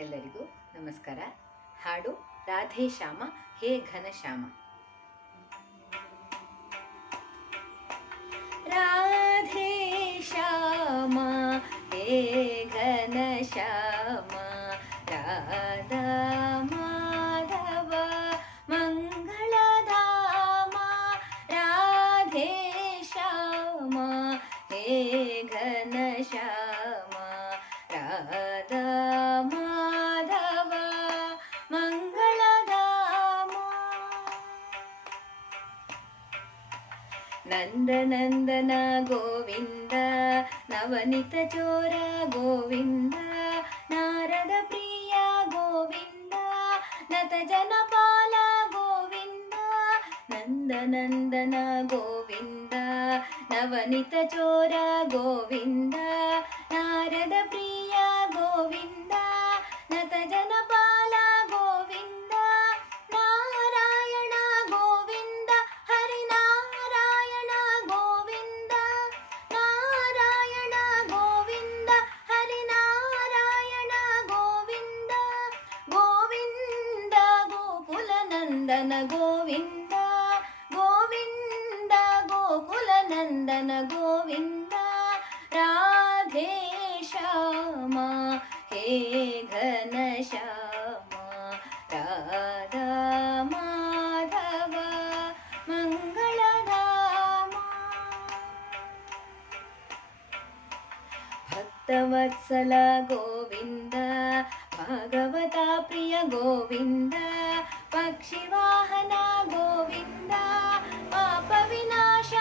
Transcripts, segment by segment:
ಎಲ್ಲರಿಗೂ ನಮಸ್ಕಾರ ಹಾಡು ರಾಧೆ ಶ್ಯಾಮ ಹೇ ಘನಶ್ಯಾಮ ರಾಧೆ ಶ್ಯಾಮ ಹೇ ಘನಶ್ಯಾಮ ರಾಧಾ ಮಾಧವ ಮಂಗಳಧಾಮ ರಾಧೆ ಶ್ಯಾಮ ಹೇ ಘನಶ್ಯಾಮ ರಾಧಾ ನಂದನಂದನ ಗೋವಿಂದ ನವನಿತ ಚೋರ ಗೋವಿಂದ ನಾರದ ಪ್ರಿಯ ಗೋವಿಂದ ನತ ಜನಪಾಲ ಗೋವಿಂದ ನಂದನಂದನ ಗೋವಿಂದ ನವನಿತ ಚೋರ ಗೋವಿಂದ ನಾರದ ಪ್ರಿಯ ಗೋವಿಂದ न गोविन्द गोविन्द गोकुलनन्दन गोविन्द राधे श्यामा हे घनश्यामा राधा माधव मङ्गलधामा भक्तवत्सल गोविन्द भगवता प्रिय गोविन्द पक्षिवाहन गोविन्द पापविनाश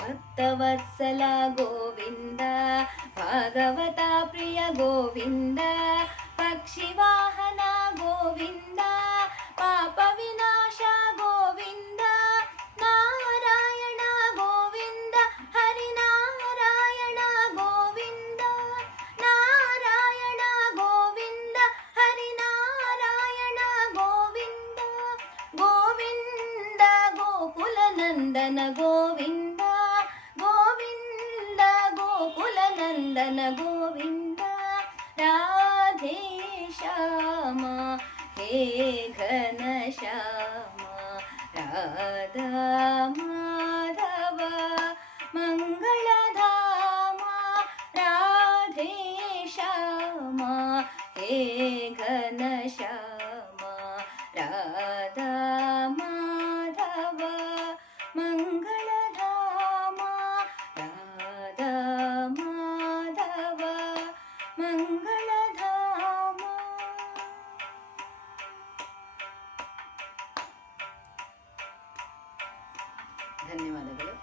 भक्तवत्सला गोविन्द भागवता प्रिय गोविन्द पक्षिवाहन नन्दन गोविन्द गोविन्द गोकुलनन्दन गोविन्द राधे शम हे घन श्याम राधा माधव मङ्गल राधे शमा हे घन शम राधा ಧನ್ಯವಾದಗಳು